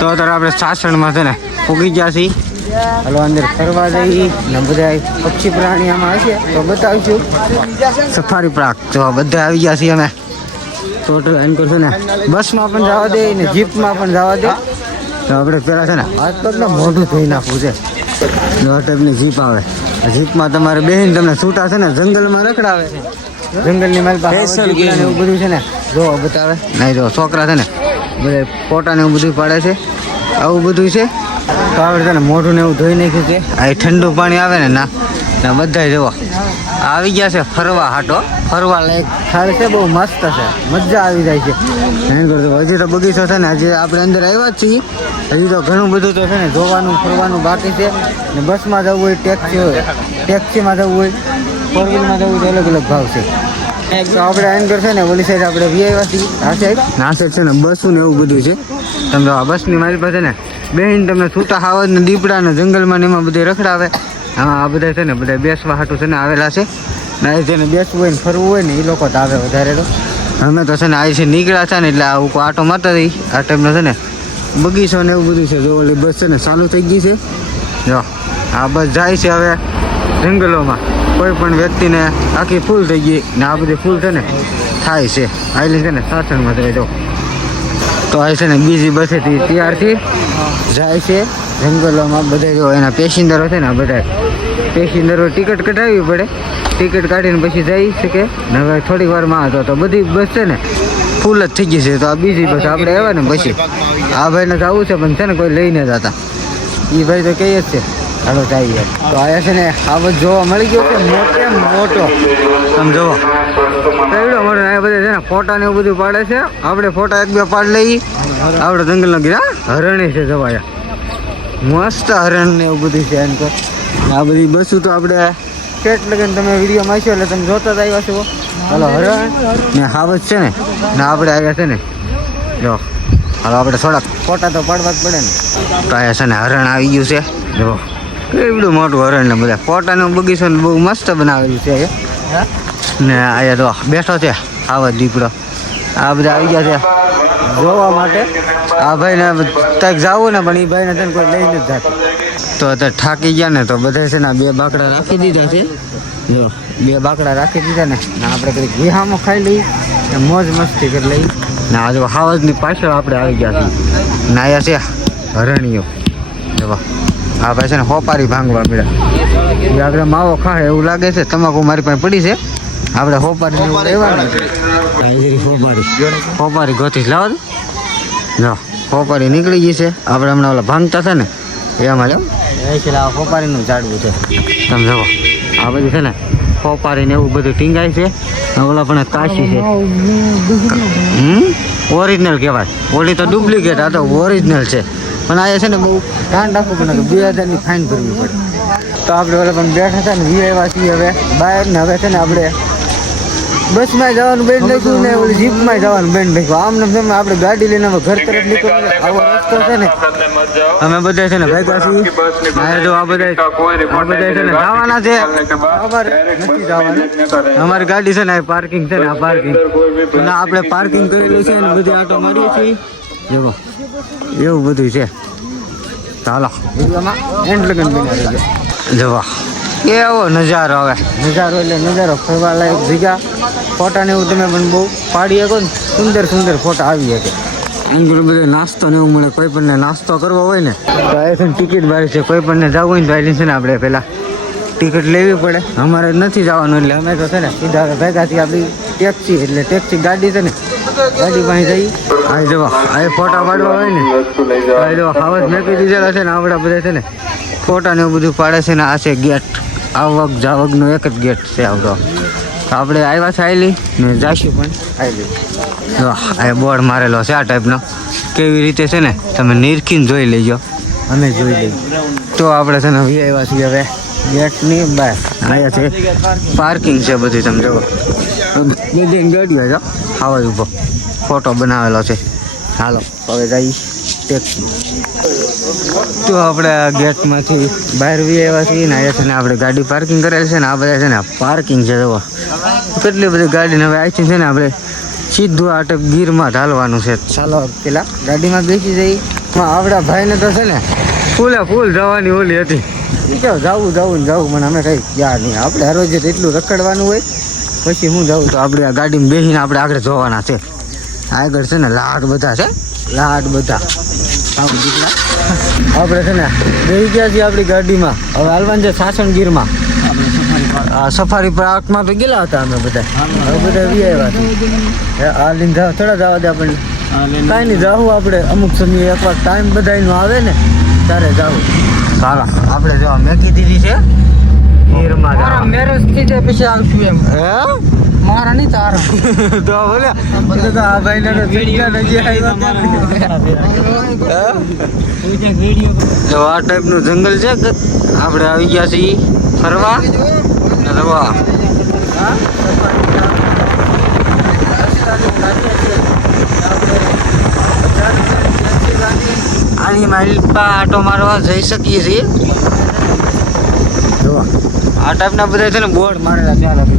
તો અત્યારે આપણે સાસણમાં છે ને પૂગી ગયા છીએ. હાલો અંદર ફરવા જઈ ને બધા પક્ષી પ્રાણી આમાં હશે તો બતાવીશું. સફારી પાર્ક તો બધા આવી ગયા છીએ અમે. ટોટલ એમ કરશું ને બસમાં પણ જવા દે ને જીપમાં પણ જવા દે. તો આપણે પહેલાં છે ને હાથ પગમાં મોઢું ધોઈ નાખવું છે. આ ટાઈપની જીપ આવે. આ જીપમાં તમારે બેહીને તમને છૂટા છે ને જંગલમાં રખડાવે છે. જંગલની મારી પાસે એવું બધું છે ને જો બતાવે નહીં. જો છોકરા છે ને બધા ફોટાને એવું બધું પાડે છે. આવું બધું છે. તો આપણે છે ને મોઢું ને એવું ધોઈ નાખ્યું છે. આ ઠંડુ પાણી આવે ને ના બધા જુઓ આવી ગયા છે ફરવા હાટો. ફરવા લાયક સ્થળ છે, બહુ મસ્ત છે, મજા આવી જાય છે. હજી તો બગીચો છે ને હજી આપણે અંદર આવ્યા જ છીએ. હજી તો ઘણું બધું તો છે ને જોવાનું ફરવાનું બાકી છે. ને બસમાં જવું હોય, ટેક્સીમાં જવું હોય, ફોર વ્હીલમાં જવું હોય તો અલગ અલગ ભાવ છે. તો આપણે એન્કર છે ને ઓલી સાઈડ આપણે વી આવ્યા છીએ. આ સાઈડ છે ને બસું ને એવું બધું છે. તમે આ બસની મારી પાસે ને બેહીને તમને છૂટા હાવજ ને દીપડા ને જંગલમાં ને એમાં બધે રખડાવે. હા આ બધા છે ને બધા બેસવા હાટું છે ને આવેલા છે. ને જેને બેસવું હોય ને ફરવું હોય ને એ લોકો તો આવે વધારે. તો અમે તો છે ને અહીંથી નીકળ્યા છે ને એટલે આવું આટો મારતા રહી. આ ટાઈમનો છે ને બગીચો ને એવું બધું છે. જો ઓલી બસ છે ને ચાલુ થઈ ગઈ છે. જો આ બસ જાય છે હવે જંગલોમાં. કોઈ પણ વ્યક્તિને આખી ફૂલ થઈ ગઈ ને આ બધી ફૂલ છે ને થાય છે. આવેલી છે ને સાસણમાં તમે જો. તો આ છે ને બીજી બસેથી ત્યારથી જાય છે જંગલોમાં. બધા જો એના પેસેન્જરો છે ને બધા પેસેન્જરો ટિકિટ કઢાવવી પડે. ટિકિટ કાઢીને પછી જઈ શકે ને. હવે થોડીક વારમાં હતો તો બધી બસ છે ને ફૂલ જ થઈ ગઈ છે. તો આ બીજી બસ આપણે આવ્યા ને પછી આ ભાઈને જવું છે પણ છે ને કોઈ લઈને જતા. એ ભાઈ તો કહીએ જ છે હાલો જઈએ. તો આયા છે ને આ બધું જોવા મળી ગયો છે મોટે મોટો. તમે જોવો એવડો મોટો. આ બધા છે ને ફોટા ને એવું બધું પાડે છે. આપણે ફોટા એક બે પાડ લઈએ. આપણે જંગલનો ગીરા હરણી છે જવાયા. મસ્ત હરણ ને એવું બધું છે એમ તો. આ બધી બસો તો આપણે કેટ લગન તમે વિડીયો મારશો એટલે તમે જોતા જ આવ્યા છો. હાલો હરણ ને હાવજ છે ને આપણે આવ્યા છે ને જો. હાલો આપણે થોડાક ફોટા તો પાડવા જ પડે ને. તો અહીંયા છે ને હરણ આવી ગયું છે જો. કેટલું મોટું હરણ ને બધા ફોટાનું બગીચો બહુ મસ્ત બનાવેલું છે ને. અહીંયા તો બેઠો છે હાવજ દીપડો. આ બધા આવી ગયા છે જોવા માટે. આ ભાઈને કંઈક જવું ને પણ એ ભાઈને તને કોઈ લઈને જ જતું. તો અત્યારે થાકી ગયા ને તો બધા છે ને બે બાકડા રાખી દીધા છે. જો બે બાકડા રાખી દીધા ને આપણે કંઈક વિહામાં ખાઈ લઈએ ને મોજ મસ્તી કરી લઈએ ને. આ જો હાવજની પાછળ આપણે આવી ગયા છીએ ને. આયા છે હરણીઓ. જો આ ભાઈ છે ને હોપારી ભાંગવા મળ્યા. એ આપણે માવો ખાય એવું લાગે છે. તમાકુ મારી પાસે પડી છે. આપણે હોપારી લેવાનું. હોપારી ગોતી લાવો જો. હોપારી નીકળી ગઈ છે. આપણે હમણાં ઓલા ભાંગતા છે ને એમાં જો હોપારીનું ઝાડવું છે. તમે જુઓ આ બધું છે ને હોપારી ને એવું બધું ટીંગાય છે. ઓલા પણ કાશી છે. ઓરિજિનલ કહેવાય. ઓલી તો ડુપ્લિકેટ, આ તો ઓરિજિનલ છે. પણ આ છે ને બહુ ધ્યાન રાખવું પડે. 2000ની ફાઇન ભરવી પડે. તો આપણે ઓલા પણ બેઠા હતા ને વી આવ્યા છીએ હવે બહાર ને. હવે છે ને આપણે બસમાં જવાનું બેન નાખ્યું ને ઓલી જીપમાં જવાનું બેન નાખ્યું. આમ ને આપણે ગાડી લઈને હવે ઘર તરફ નીકળવું. આવો રસ્તો છે ને અમે બધા છે ને ભેગા છીએ. જો આ બધા છે ને જવાના છે. અમારે નથી જવાનું. અમારી ગાડી છે ને પાર્કિંગ છે ને આ પાર્કિંગ આપણે પાર્કિંગ કરેલું છે ને બધી આટો મારીએ છીએ. જો એવું બધું છે. ચાલો એન્ડ લગન બની જવા. એવો નજારો આવે. નજારો એટલે નજારો ફરવા લાયક જગ્યા. ફોટા ને એવું તમે પણ બહુ પાડી શકો ને. સુંદર સુંદર ફોટા આવી શકે. અંદર બધો નાસ્તો ને એવું મળે. કોઈ પણ નાસ્તો કરવો હોય ને તો અહીંથી ટિકિટ બારી છે. કોઈ પણ જવું હોય ને તો અહીંથી છે ને આપણે પહેલાં ટિકિટ લેવી પડે. અમારે નથી જવાનું એટલે અમે તો છે ને સીધા ભેગા છીએ. આપણી ટેક્સી એટલે ટેક્સી ગાડી છે ને ગાડી પાસે જઈ આ જવા. આ ફોટા પાડવા હોય ને જો હાવજ મેકી દીધેલા છે ને. આપણા બધા છે ને ફોટા ને એવું બધું પાડે છે ને. આ છે ગેટ. આવક જાવકનો એક જ ગેટ છે આવતો. તો આપણે આવ્યા છે આયલી ને જાશું પણ આયલી. જો આ બોર્ડ મારેલો છે આ ટાઈપનો. કેવી રીતે છે ને તમે નિરખીને જોઈ લેજો. અમે જોઈ લઈએ. તો આપણે છે ને આવ્યા છીએ હવે ગેટની બહાર. અહીંયા છે પાર્કિંગ છે બધી. તમે જુઓ બધી ગાડીઓ છે. આવા જ ઊભો ફોટો બનાવેલો છે. હાલો હવે જઈ ટેક્સી. તો આપણે ગેટમાંથી બહાર વી આવ્યા છીએ ને. અહીંયા છે ને આપણે ગાડી પાર્કિંગ કરેલી છે ને. આ બધા છે ને પાર્કિંગ છે. જુઓ કેટલી બધી ગાડીને હવે અહીંથી છે ને આપણે સીધું આ ટાઈપ ગીરમાં ઢાલવાનું છે. ચાલો પેલા ગાડીમાં બેસી જઈ આપણા ભાઈને તો છે ને ફૂલે ફૂલ જવાની ઓલી હતી એ કે જવું મને અમે કઈ યાદ નહીં આપણે હરોજ એટલું રખડવાનું હોય પછી હું જાઉં તો આપણે આ ગાડીમાં બેસીને આપણે આગળ જોવાના છે આગળ છે ને લાડ બધા છે આપણે છે ને બેસી ગયા છીએ આપણી ગાડીમાં હવે હાલવાનું છે સાસણગીરમાં સફારી પાર્કમાં તો ગયેલા હતા અમે બધા હવે બધા વી આવ્યા આ લીધા થોડા જવા દે આપણને કાંઈ નહીં જાવું આપણે અમુક સમયે એકવાર ટાઈમ બધાનો આવે ને ત્યારે જાવું ચાલો આપણે જો મેકી દીધી છે ગીરમાં મેરેજ થઈ જાય પછી આવશું એમ હે મારા નહીં તારા તો બોલે તો આ ભાઈને જો આ ટાઈપનું જંગલ છે આપણે આવી ગયા છીએ ફરવા રવા આની માલપા આટો મારવા જઈ શકીએ છીએ જો આ ટાઈપના બધા છે ને બોર્ડ મારેલા છે અલગ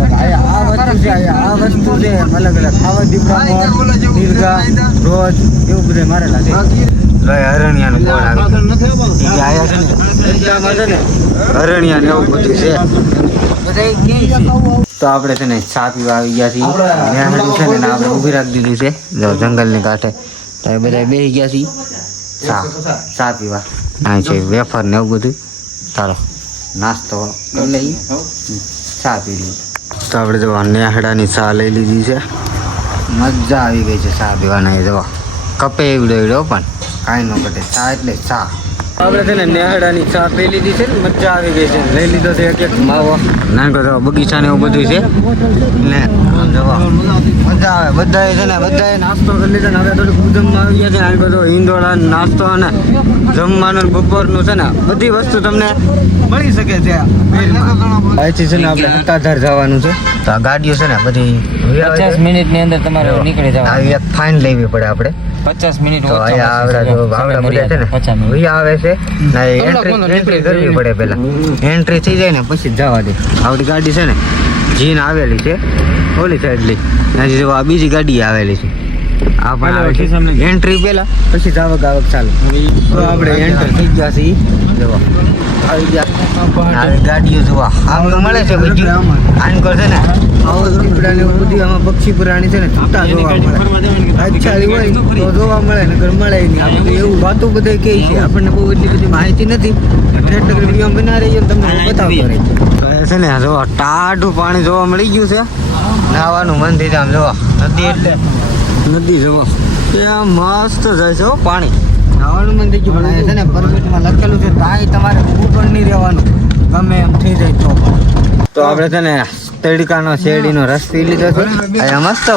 અલગ આ વસ્તુ છે અલગ અલગ ખાવા દીપડા દીર્ઘા રોજ એવું બધા મારેલા છે હરણિયાનું બોર્ડ આવ્યા છે ને હરણિયા ને એવું બધું છે તો આપણે છે ને ચા પીવા આવી ગયા છીએ છે ને આપણે ઊભી રાખી દીધી છે જો જંગલની કાંઠે તો એ બધા બેસી ગયા છીએ ચા પીવા અહીં છે વેફર ને એવું બધું ચાલો નાસ્તો કરી લઈ ચા પી લઈ તો આપણે જો નેહડાની ચા લઈ લીધી છે મજા આવી ગઈ છે ચા પીવાના એ જો કપે એવડો પણ કાંઈ ન ઘટે ચા એટલે ચા આપણે છે ને નેહડાની ચા પી લીધી છે ને મજા આવી ગઈ છે લઈ લીધો છે એક માવો નાનકો તો બગીચા ને એવું બધું છે ને જોવા મજા આવે બધાએ છે ને બધાએ નાસ્તો કરી લીધો ને હવે થોડુંક ઉધમમાં આવી ગયા છે નાનકો તો ઈંડોળા નાસ્તો અને જમવાનું બપોરનું છે ને બધી વસ્તુ તમને મળી શકે છે અહીંથી છે ને આપણે સત્તાધાર જવાનું છે તો આ ગાડીઓ છે ને બધી 50 મિનિટની અંદર તમારે નીકળી જવાનું. આવી એક ફાઇન લેવી પડે આપણે 50 મિનિટ તો અહીંયા આવડા જો આવડા બધા છે ને વી આવે છે ના એન્ટ્રી કરવી પડે પહેલા એન્ટ્રી થઈ જાય ને પછી જવા દે આપણી ગાડી છે ને જીન આવેલી છે ઓલી સાઈડલી હજી જો આ બીજી ગાડી આવેલી છે આ પણ આવે છે એન્ટ્રી પહેલા પછી જાવક આવક ચાલુ તો આપણે એન્ટર થઈ ગયા છીએ જોવા આવી ગયા ગાડીઓ જોવા આમ મળે છે બધું આન કરશે ને બધી આમાં પક્ષી પ્રાણી છે ને છૂટા જોવા મળે અચ્છાલી હોય તો જોવા મળે ને મળે નહીં આપણે એવું વાતો બધા કહે છે આપણને બહુ એટલી બધી માહિતી નથી એટલે વિડીયો બના રહી તમને બતાવતો રહી છે ને જોવા ટાઢું પાણી જોવા મળી ગયું છે નાવાનું મન થઈ જાય આમ જોવા નદી એટલે નદી જોવા ત્યાં મસ્ત જાય છે પાણી નાવાનું મન થઈ ગયું પણ છે ને પરમિટમાં લખેલું છે કાંઈ તમારે ઊભું નહીં રહેવાનું ગમે એમ થઈ જાય તો આપણે છે ને તડકાનો શેરડીનો રસ પી લીધો છે અહીંયા મસ્ત